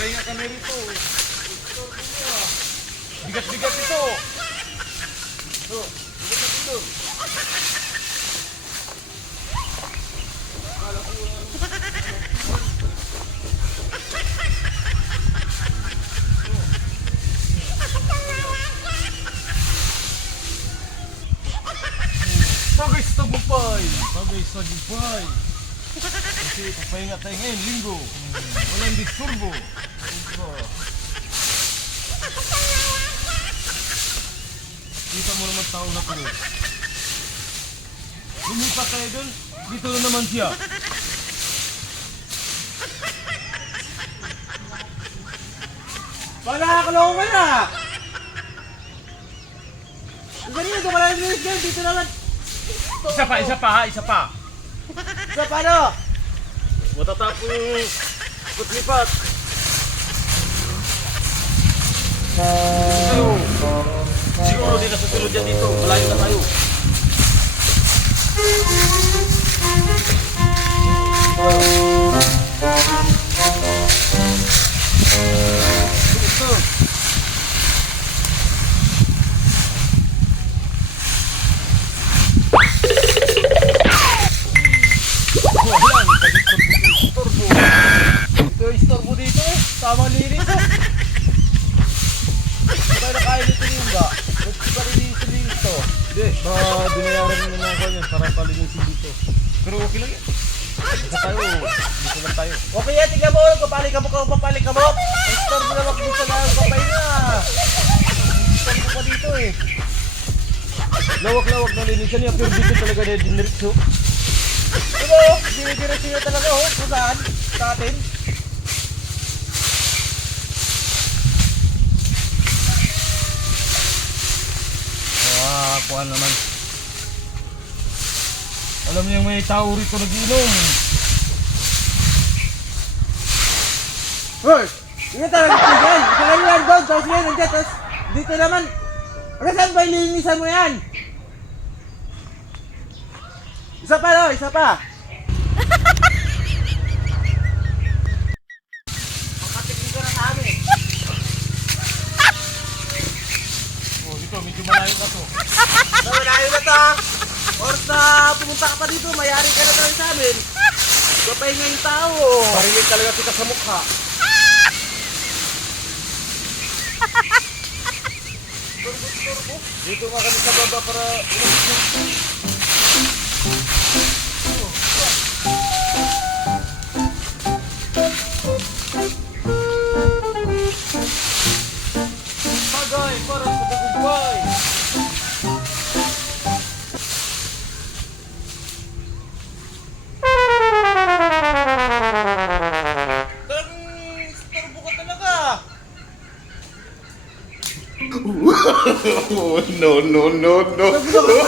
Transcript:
pahinga kami rito. Bigat-bigat ito. Oh, bigat ito. Bagay sa tagumpay. Bagay sa tagumpay. Kasi papahinga tayo ngayon, linggo. Walang disturbo. Kita mo naman tao na tuloy. Lumipat tayo dun, dito na naman siya. Baka nakakaloko ka na! Ganyan, ito ka lang dyan, dito naman. Isa pa, isa pa ha, isa pa. So, paano? Matatapos yung lipat. Siguro di na susunod yan dito. Malayo na tayo. Ito. Ito yung istorbo dito eh. Tamang linis eh. Kaya nakain dito yung ba? Ba't pa rin dito dito? Hindi, baka binayaran mo naman ako yan para palinisin dito. Pero okay lang yan. Dito tayo, dito lang tayo. Okay yan, tingnan mo, papalik ka mo. Istorbo na makikita na yung kapay niya. Istorbo pa dito eh. Lawak-lawak na linisan niya, pero dito talaga na diniritso. Diba, dinidiretso niya talaga kung saan? Sa atin? Kuhaan naman. Alam niyo may tao rito nag-inom. Hoy! Yan talaga yan! Ito lang yan doon, tapos yan nandiyan, tapos dito naman. Hanggang saan ba ilinisan mo yan? Isa pa no, isa pa! Makatikli ka na sa amin. Oh, dito, medyo malayo ka to. Malayo na to! Oras na pumunta ka pa dito, mayari ka na talaga sa amin. Papahinga yung tao. Parinig talaga kita sa mukha. Dito nga kami sa baba para bagay para sa tagumpay. Talagang istorbo ka talaga. Oh, no, no, no, no. Sabi na ka,